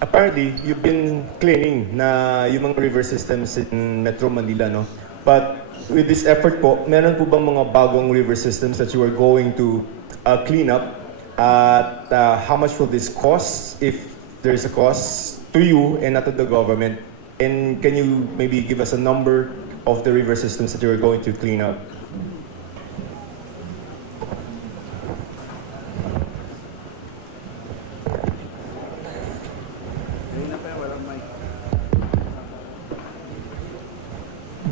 apparently, you've been cleaning na yung mga river systems in Metro Manila, no? But with this effort po, meron po bang mga bagong river systems that you are going to clean up? At how much will this cost, if there is a cost, to you and not to the government? And can you maybe give us a number of the river systems that you are going to clean up?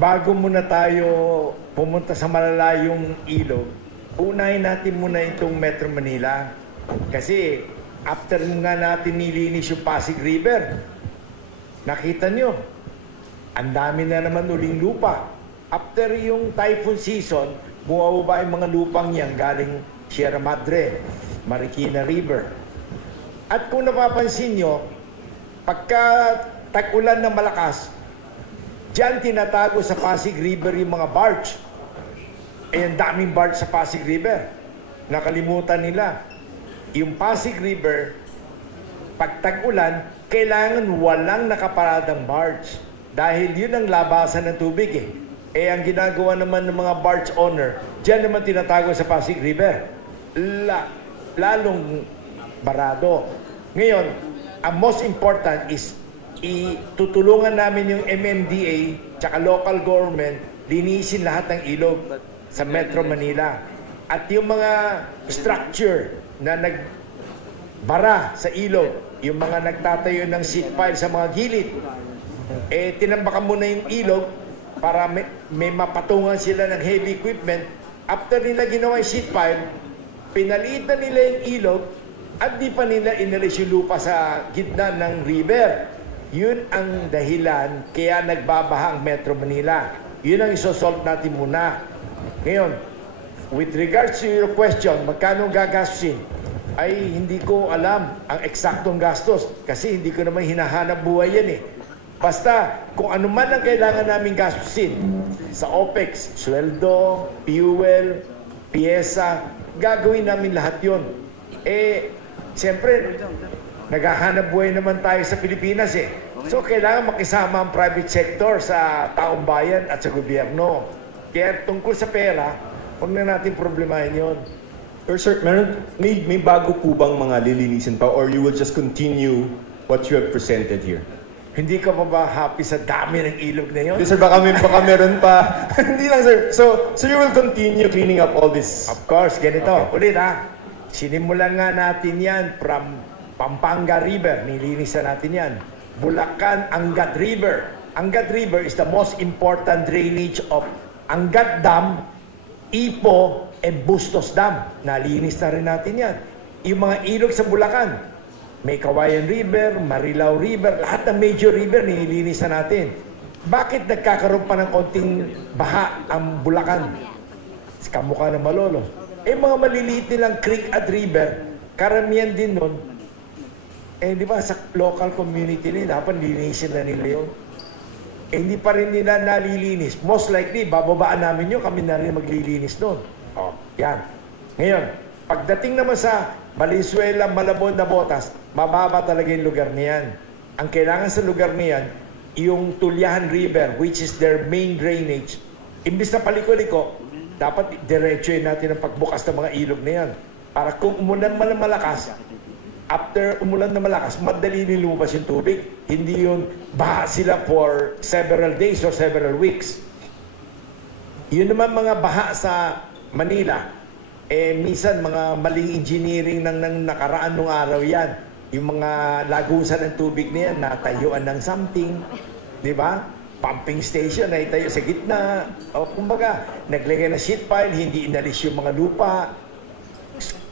Bago muna tayo pumunta sa malalayong ilog, unahin natin muna itong Metro Manila. Kasi after nga natin nilinis yung Pasig River, nakita nyo, ang dami na naman uling lupa. After yung typhoon season, bumababa yung mga lupang yan galing Sierra Madre, Marikina River. At kung napapansin nyo, pagka tag-ulan ng malakas, diyan tinatago sa Pasig River yung mga barge. Eh, ang daming barge sa Pasig River. Nakalimutan nila. Yung Pasig River, pag tag-ulan, kailangan walang nakaparadang barge. Dahil yun ang labasan ng tubig eh. Eh, ang ginagawa naman ng mga barge owner, diyan naman tinatago sa Pasig River. Lalong barado. Ngayon, ang most important is itutulungan namin yung MMDA tsaka local government linisin lahat ng ilog sa Metro Manila. At yung mga structure na nagbara sa ilog, yung mga nagtatayo ng seat pile sa mga gilid, eh tinambakan muna yung ilog para may mapatungan sila ng heavy equipment. After nila ginawa yung seat pile, pinalitan nila yung ilog at di pa nila inalis yung lupa sa gitna ng river. Yun ang dahilan kaya nagbabaha ang Metro Manila. Yun ang isosolve natin muna. Ngayon, with regards to your question, magkano gagastusin? Ay, hindi ko alam ang eksaktong gastos kasi hindi ko naman hinahanap buhay yan eh. Basta, kung ano man ang kailangan namin gastusin sa OPEX, sweldo, fuel, piyesa, gagawin namin lahat yun. Eh, siyempre, naghahanap buhay naman tayo sa Pilipinas eh. So, kailangan makisama ang private sector sa taong bayan at sa gobyerno. Kaya tungkol sa pera, huwag na natin problemahin yun. Sir, may bago po bang mga lilinisin pa or you will just continue what you have presented here? Hindi ka pa ba happy sa dami ng ilog na yun? Hindi, sir, baka meron pa. Hindi lang, sir. So you will continue cleaning up all this? Of course, ganito. Okay. Ulit ha. Sinimulan nga natin yan from Pampanga River. Nilinisan natin yan. Bulacan, Angat River. Angat River is the most important drainage of Angat Dam, Ipo, and Bustos Dam. Nalinis na rin natin yan. Yung mga ilog sa Bulacan, may Kawayan River, Marilao River, lahat ng major river nililinis na natin. Bakit nagkakaroon pa ng konting baha ang Bulacan? Kamukha ng Malolos. Eh mga maliliit nilang creek at river, karamihan din nun, eh di ba sa local community nila, dapat linisin na nila yun. Eh hindi pa rin nila nalilinis. Most likely, bababaan namin yun, kami na rin maglilinis nun. O, yan. Ngayon, pagdating naman sa Valenzuela, Malabon na Botas, mababa talaga yung lugar niyan. Ang kailangan sa lugar niyan, yung Tulyahan River, which is their main drainage, imbis na paliko-liko, dapat diretsuhin natin ang pagbukas ng mga ilog na yan. Para kung umulan man ng malakas, after umulan na malakas, madali nilumabas yung tubig. Hindi yun baha sila for several days or several weeks. Yun naman mga baha sa Manila, eh minsan mga maling engineering ng nakaraan nung araw yan. Yung mga lagusan ng tubig na yan, natayuan ng something, di ba? Pumping station na itayo sa gitna. O kumbaga, naglagay na sheet pile, hindi inalis yung mga lupa.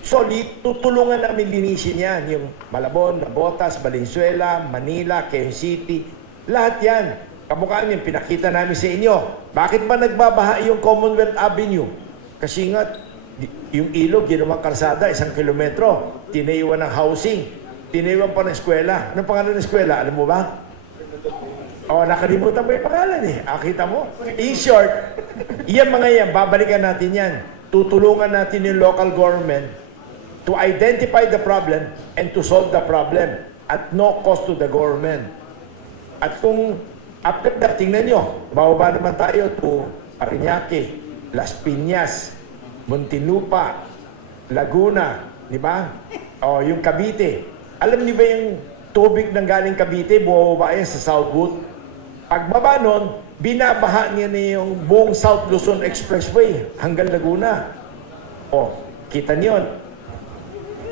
So, tutulungan namin linisin yan. Yung Malabon, Botas, Valenzuela, Manila, Quezon City. Lahat yan. Kamukhaan yung pinakita namin sa inyo. Bakit ba nagbabaha yung Commonwealth Avenue? Kasi nga, yung ilog, ginawang kalsada, 1 kilometro. Tinaiwan ng housing. Tinaiwan pa ng eskwela. Anong pangalan ng eskwela? Alam mo ba? O, nakalimutan mo yung pangalan eh. Kita mo? In short, yan mga yan, babalikan natin yan. Tutulungan natin yung local government to identify the problem and to solve the problem at no cost to the government. At kung after that, tingnan nyo, bababa naman tayo to Parañaque, Las Piñas, Muntinlupa, Laguna, di ba? O yung Cavite. Alam niyo ba yung tubig ng galing Cavite, bumababa yan sa Southwood? Pagbaba nun, binabaha niya na yung buong South Luzon Expressway hanggang Laguna. O, kita niyo,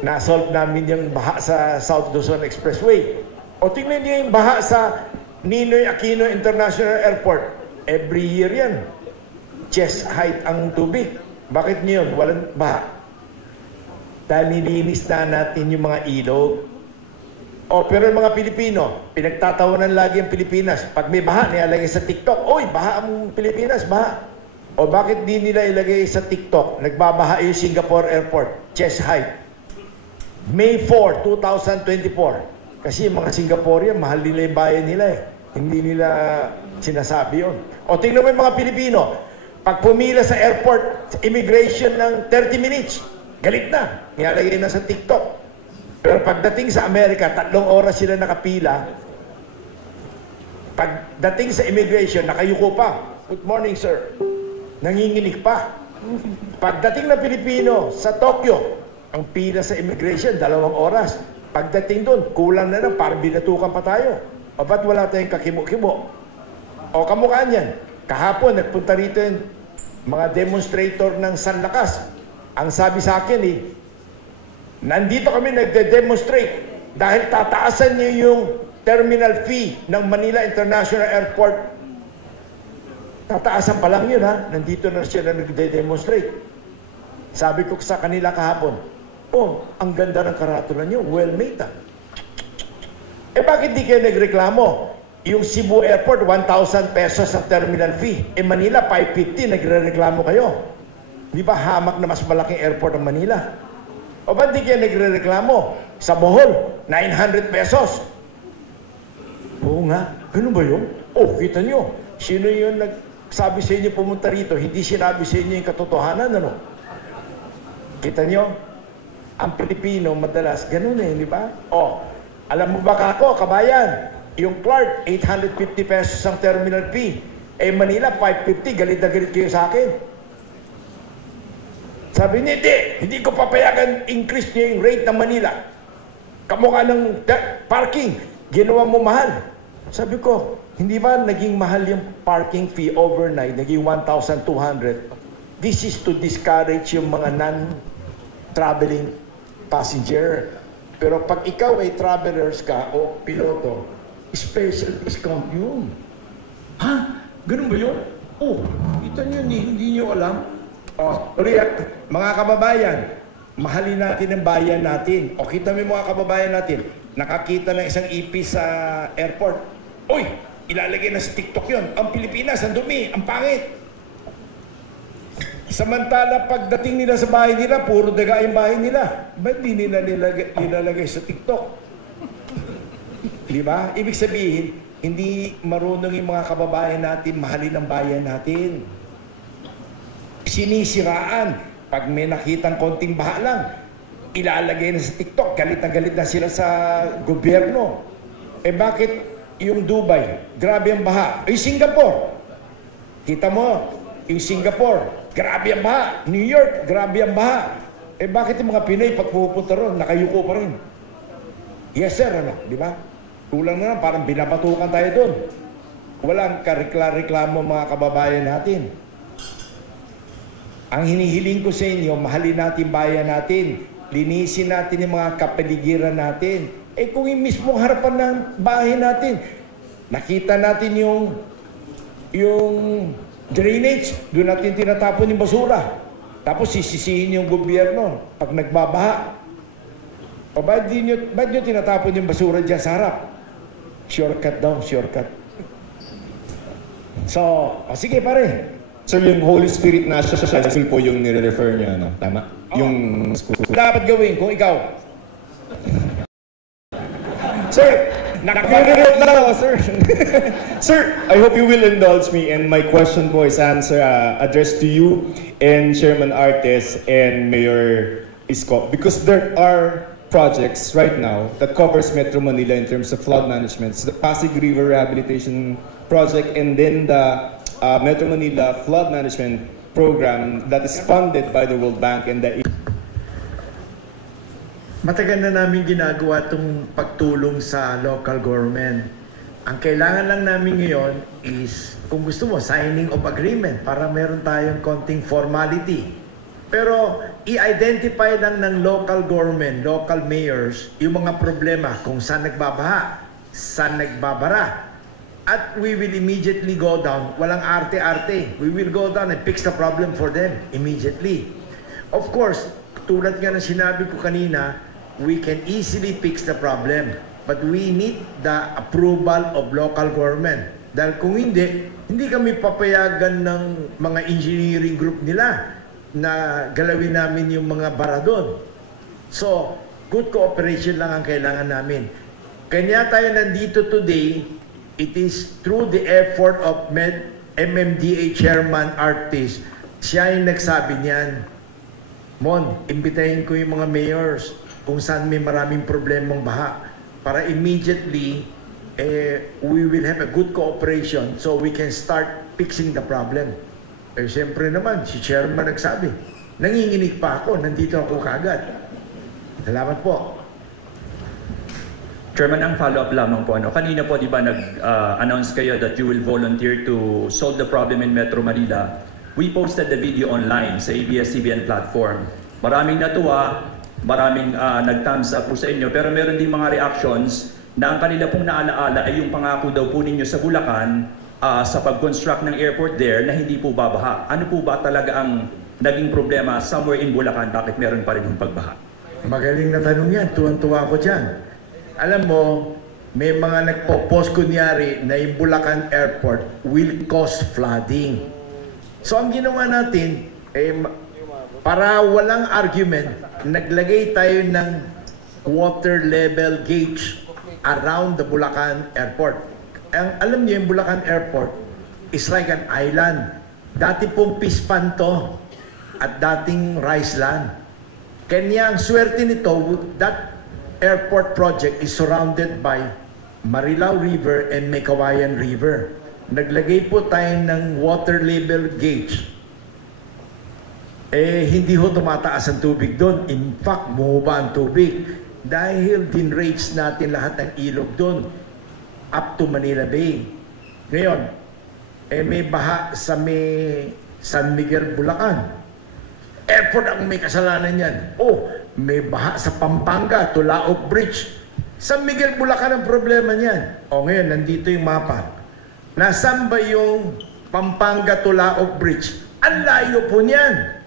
na-solve namin yung baha sa South Luzon Expressway. O tingnan niyo yung baha sa Ninoy Aquino International Airport. Every year yan. Chest height ang tubig. Bakit niyo yun? Walang baha. Dahil nilinis na natin yung mga ilog. O, pero yung mga Pilipino, pinagtatawanan lagi ang Pilipinas. Pag may baha, nilalagay sa TikTok. Oy, baha ang Pilipinas, baha. O bakit di nila ilagay sa TikTok? Nagbabaha yung Singapore Airport. Chest height. May 4, 2024. Kasi yung mga Singaporean, mahal nila yung bayan nila eh. Hindi nila sinasabi yun. O tingnan mo yung mga Pilipino. Pag pumila sa airport, sa immigration ng 30 minutes, galit na. Nilalagay na sa TikTok. Pero pagdating sa Amerika, 3 oras sila nakapila. Pagdating sa immigration, nakayuko pa. Good morning, sir. Nanginginig pa. Pagdating ng Pilipino sa Tokyo, ang pila sa immigration, 2 oras. Pagdating doon, kulang na parang binatukan pa tayo. O ba't wala tayong kakimo-kimo? O kamukha niyan. Kahapon, nagpunta rito yung mga demonstrator ng San Lakas. Ang sabi sa akin nandito kami nagde-demonstrate dahil tataasan niyo yung terminal fee ng Manila International Airport. Tataasan pa lang yun ha. Nandito na siya na nagde-demonstrate. Sabi ko sa kanila kahapon, oh, ang ganda ng karatulan niyo. Well made ha. Eh bakit di kayo nagreklamo? Yung Cebu Airport, 1,000 pesos ang terminal fee. Manila, 550, nagre-reklamo kayo. Di ba hamak na mas malaking airport ang Manila? O ba't di kayo nagre-reklamo? Sa Bohol, 900 pesos. Oo nga, ganun ba yun? Oh, kita nyo. Sino yun nagsabi sa inyo pumunta rito? Hindi sinabi sa inyo yung katotohanan, ano? Kita nyo? Ang Pilipino, madalas, ganun di ba? Oh, alam mo ba kako, kabayan? Yung Clark, 850 pesos ang terminal fee. Manila, 550. Galit na galit kayo sa akin. Sabi niya, hindi ko papayagan increase niya yung rate ng Manila. Kamukha ng parking, ginawa mo mahal. Sabi ko, hindi ba naging mahal yung parking fee overnight, naging 1,200? This is to discourage yung mga non-traveling passenger. Pero pag ikaw ay travelers ka o piloto, special discount yun. Ha? Ganun ba yun? Oh, kita nyo, hindi nyo alam. Oh, mga kababayan, mahalin natin ang bayan natin. O kita mo yung mga kababayan natin, nakakita ng isang ipis sa airport. Uy, ilalagay na sa TikTok yun. Ang Pilipinas, ang dumi, ang pangit. Samantala, pagdating nila sa bahay nila, puro daga yung bahay nila. Ba't di nila nilalagay sa TikTok? Di ba? Ibig sabihin, hindi marunong yung mga kababayan natin mahalin ang bayan natin. Sinisiraan. Pag may nakitang konting baha lang, ilalagay na sa TikTok. Galit na sila sa gobyerno. Bakit yung Dubai, grabe ang baha? Singapore. Kita mo, yung Singapore, grabe ang baha. New York, grabe ang baha. Bakit yung mga Pinoy pag pupunta ron, nakayuko pa rin? Yes sir, di ba? Kulang na lang, parang binabatukan tayo doon. Walang reklamo mga kababayan natin. Ang hinihiling ko sa inyo, mahalin natin bayan natin. Linisin natin yung mga kapaligiran natin. Kung yung mismong harapan ng bahay natin, nakita natin yung drainage, doon natin tinatapon yung basura. Tapos sisisihin yung gobyerno pag nagbabaha. O ba't nyo tinatapon yung basura dyan sa harap? Shortcut daw, shortcut. So, sige pare. Sir, yung Holy Spirit National School po yung nire-refer niya, ano? Tama? Yung school. Dapat gawin kung ikaw. Sir, nag-relate lang ako, sir. Sir, I hope you will indulge me, and my question po is addressed to you and Chairman Artes and Mayor ISCO, because there are projects right now that covers Metro Manila in terms of flood management. It's the Pasig River Rehabilitation Project and then the Metro Manila Flood Management Program that is funded by the World Bank and the... Matagal na namin ginagawa itong pagtulong sa local government. Ang kailangan lang namin ngayon is, kung gusto mo, signing of agreement para meron tayong konting formality. Pero i-identify lang ng local government, local mayors, yung mga problema kung saan nagbabaha, saan nagbabara. At we will immediately go down. Walang arte-arte. We will go down and fix the problem for them immediately. Of course, tulad nga ng sinabi ko kanina, we can easily fix the problem. But we need the approval of local government. Dahil kung hindi kami papayagan ng mga engineering group nila na galawin namin yung mga bara doon. So, good cooperation lang ang kailangan namin. Kanya tayo nandito today, it is through the effort of MMDA Chairman Artis. Siya yung nagsabi niyan, Mon, imbitahin ko yung mga mayors kung saan may maraming problemang baha para immediately we will have a good cooperation so we can start fixing the problem. Siyempre naman, si Chairman nagsabi, nanginginig pa ako, nandito ako kagad. Salamat po. Chairman, ang follow-up lamang po, kanina po di ba nag-announce kayo that you will volunteer to solve the problem in Metro Manila. We posted the video online sa ABS-CBN platform. Maraming natuwa, maraming nag-thumbs up po sa inyo, pero meron din mga reactions na ang kanila pong naalaala ay yung pangako daw po ninyo sa Bulacan sa pag-construct ng airport there na hindi po babaha. Ano po ba talaga ang naging problema somewhere in Bulacan? Bakit meron pa rin yung pagbaha? Magaling na tanong yan. Tuwan-tuwa ko dyan. Alam mo, may mga nagpo-post kunyari na yung Bulacan Airport will cause flooding. So ang ginawa natin, para walang argument, naglagay tayo ng water level gauge around the Bulacan Airport. Alam niyo, yung Bulacan Airport is like an island. Dati pong pispan to at dating rice land. Kanya ang swerte nito, that airport project is surrounded by Marilao River and Mekawayan River. Naglagay po tayo ng water level gauge. Hindi ho tumataas ang tubig doon. In fact, bumaba ang tubig. Dahil din-rates natin lahat ng ilog doon up to Manila Bay. Ngayon, may baha sa San Miguel, Bulacan. Airport ang may kasalanan yan. May baha sa Pampanga, Tulaog Bridge. San Miguel, Bulacan ang problema niyan. Ngayon, nandito yung mapa. Nasaan ba yung Pampanga, Tulaog Bridge? Ang layo po niyan.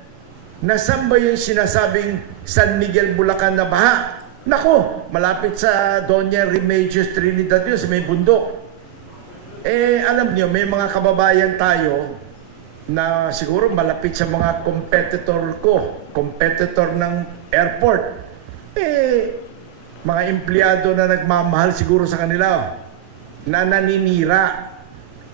Nasaan ba yung sinasabing San Miguel, Bulacan na baha? Nako, malapit sa Doña Remedios Trinidad yun, sa may bundok. Alam niyo, may mga kababayan tayo na siguro malapit sa mga competitor ng airport. Mga empleyado na nagmamahal siguro sa kanila, na naninira,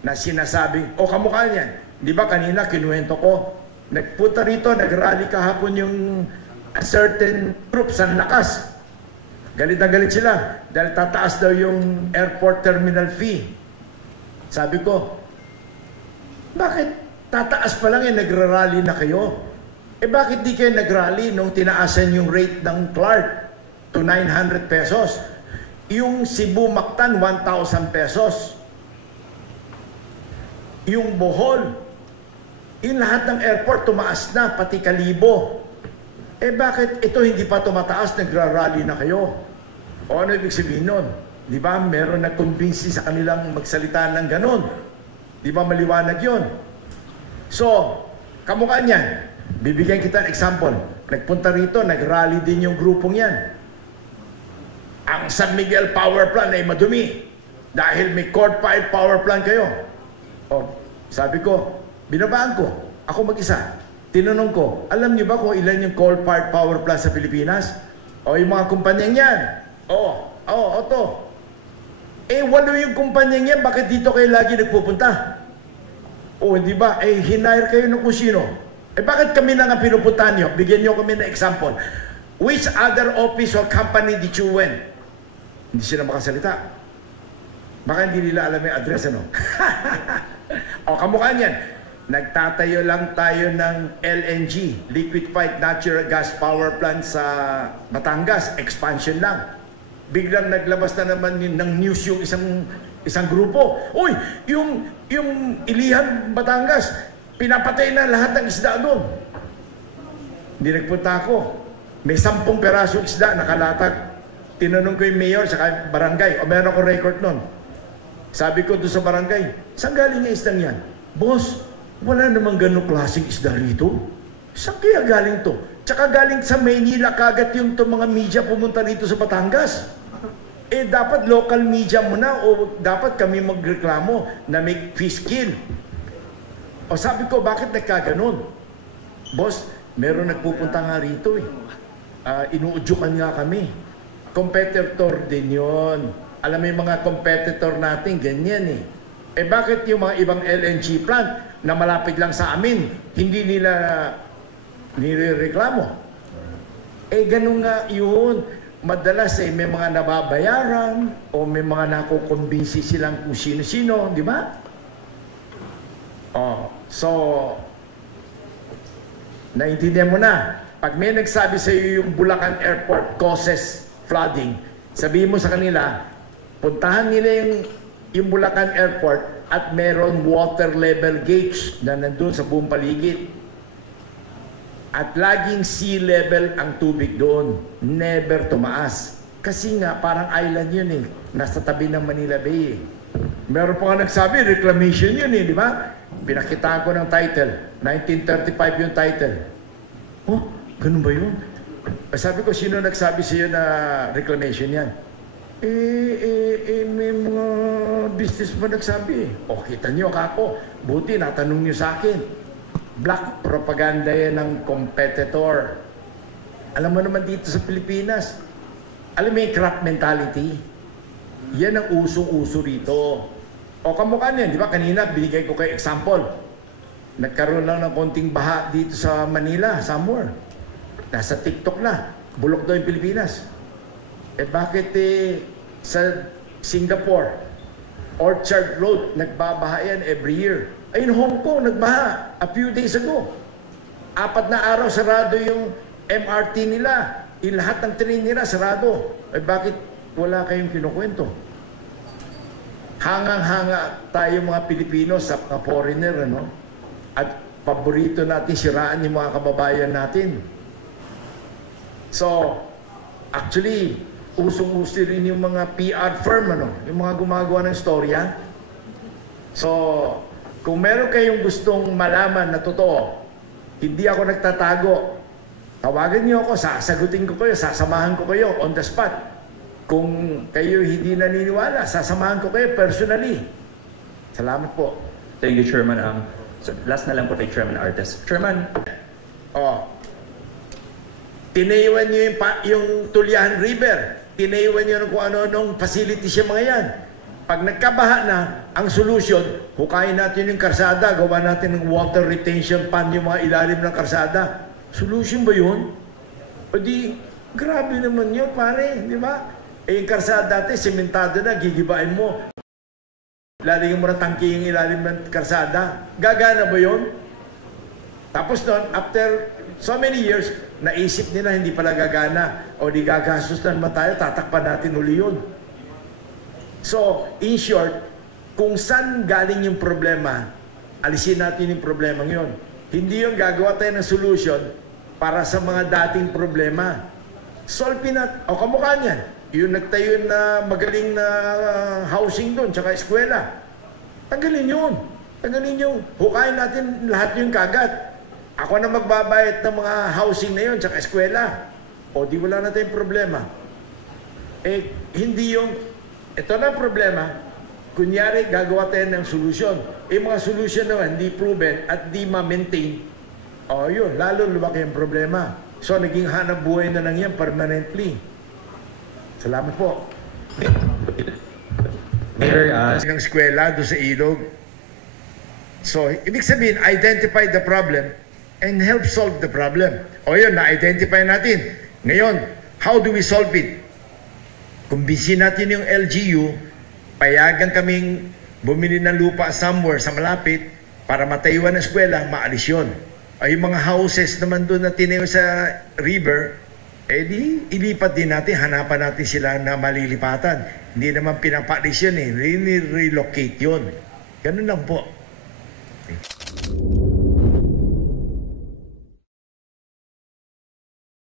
na sinasabing, kamukha niyan. Di ba kanina kinuwento ko, nagpunta rito, nag-rally kahapon yung certain groups ang lakas. Galit na galit sila dahil tataas daw yung airport terminal fee. Sabi ko, bakit tataas pa lang nagra-rally na kayo? Bakit di kayo nag-rally nung tinaasan yung rate ng Clark to 900 pesos? Yung Cebu Mactan, 1,000 pesos. Yung Bohol, yung lahat ng airport tumaas na, pati Kalibo. Bakit ito hindi pa tumataas, nagra-rally na kayo? Ano ibig sabihin nun? Di ba meron nag-convince sa kanilang magsalita ng ganon? Di ba maliwanag yun? So, kamukha niyan. Bibigyan kita ng example. Nagpunta rito, nag-rally din yung grupong yan. Ang San Miguel Power Plant ay madumi dahil may coal-fired power plant kayo. Sabi ko, binabaan ko. Ako mag-isa. Tinanong ko, alam niyo ba kung ilan yung coal-fired power plant sa Pilipinas? Yung mga kumpanyang yan. To. 8 yung kumpanyang yan, bakit dito kayo lagi nagpupunta? Hindi ba? Hinire kayo ng kung sino. Bakit kami na nga pinupuntahan nyo? Bigyan nyo kami ng example. Which other office or company did you went? Hindi sila makasalita. Baka hindi nila alam yung address, ano? O, kamukha niyan. Nagtatayo lang tayo ng LNG, Liquefied Natural Gas Power Plant sa Batangas. Expansion lang. Biglang naglabas na naman ng news yung isang grupo. Uy, yung Ilihan, Batangas, pinapatay na lahat ng isda doon. Hindi nagpunta ako. May 10 perasong isda nakalatag. Tinanong ko yung mayor sa barangay, o meron ako record nun. Sabi ko doon sa barangay, saan galing yung isdang yan? Boss, wala namang ganong klaseng isda rito. Saan kaya galing to? Tsaka galing sa Maynila kagat yung mga media pumunta rito sa Batangas. Eh dapat local media muna o dapat kami magreklamo na may fish kill. O sabi ko, bakit nagkaganon? Boss, meron nagpupunta nga rito eh. Inuudyukan nga kami. Competitor din yun. Alam mo yung mga competitor natin, ganyan eh. Eh bakit yung mga ibang LNG plant na malapit lang sa amin, hindi nila nirereklamo? Eh ganun nga yun. Madalas eh may mga nababayaran o may mga nakukumbinsi silang kung sino-sino, di ba? Oh, so, naintindihan mo na. Pag may nagsabi sa iyo yung Bulacan Airport causes flooding, sabihin mo sa kanila, puntahan nila yung Bulacan Airport at meron water level gauge na nandun sa buong paligid. At laging sea level ang tubig doon. Never tumaas. Kasi nga, parang island yun eh. Nasa tabi ng Manila Bay eh. Meron pa nga nagsabi, reclamation yun eh, di ba? Pinakita ko ng title. 1935 yung title. Oh, ganun ba yun? Sabi ko, sino nagsabi sa iyo na reclamation yan? May mga business pa nagsabi. O, kita nyo kako. Buti, natanong nyo sa akin. Black propaganda yan ng competitor. Alam mo naman dito sa Pilipinas, alam mo yung crap mentality? Yan ang usong-uso rito. O kamukha niyan, di ba? Kanina, binigay ko kayo example. Nagkaroon lang ng konting baha dito sa Manila, somewhere. Nasa TikTok na. Bulok daw yung Pilipinas. Eh bakit sa Singapore, Orchard Road, nagbabaha yan every year. Ay, in Hong Kong, nagbaha a few days ago. 4 na araw sarado yung MRT nila. Yung lahat ng train nila sarado. Eh bakit wala kayong kinukwento? Hangang-hanga tayo mga Pilipino sa mga foreigner, ano? At paborito natin siraan yung mga kababayan natin. So, actually, usong-uso rin yung mga PR firm, ano? Yung mga gumagawa ng storya. So, kung meron kayong gustong malaman na totoo, hindi ako nagtatago. Tawagan niyo ako, sasagutin ko kayo, sasamahan ko kayo on the spot. Kung kayo hindi naniniwala, sasamahan ko kayo personally. Salamat po. Thank you, Chairman. So last na lang po kay Chairman Artes. Chairman. Oh. Tinayuan niyo yung Tulyahan River. Tinayuan niyo kung ano-anong facilities yung mga yan. Pag nagkabaha na, ang solusyon, hukayin natin yung karsada, gawa natin ng water retention pond yung mga ilalim ng karsada. Solution ba yun? O di, grabe naman yun, pare, di ba? Eh, yung karsada dati, sementado na, gigibain mo. Lalagyan mo na tangki yung ilalim ng karsada. Gagana ba yun? Tapos doon, after so many years, naisip nila hindi pala gagana. O di gagastos na naman tayo, tatakpan natin uli yun. So, in short, kung saan galing yung problema, alisin natin yung problema yun. Hindi yung gagawa tayo ng solution para sa mga dating problema. Solve natin. O kamukha niyan, yung nagtayo na magaling na housing doon, tsaka eskwela. Tanggalin yun. Tanggalin yung, hukayin natin lahat yung kagat. Ako na magbabayad ng mga housing na yun, tsaka eskwela. O di wala na tayong problema. Eh, hindi yung, ito na problema, kunyari gagawa tayo ng solusyon. Eh mga solusyon naman, hindi proven at di ma-maintain. O yun, lalo lumaki ang problema. So naging hanap buhay na lang yan permanently. Salamat po. Mayor, Ng eskwela doon sa ilog. So, ibig sabihin, identify the problem and help solve the problem. O yun, na-identify natin. Ngayon, how do we solve it? Kumbinsin natin yung LGU, payagan kaming bumili ng lupa somewhere sa malapit para matayuan ng eskwela, maalis yun. Ay yung mga houses naman doon na tinayo sa river, di ilipat din natin, hanapan natin sila na malilipatan. Hindi naman pinapalis yun relocate yun. Ganun lang po.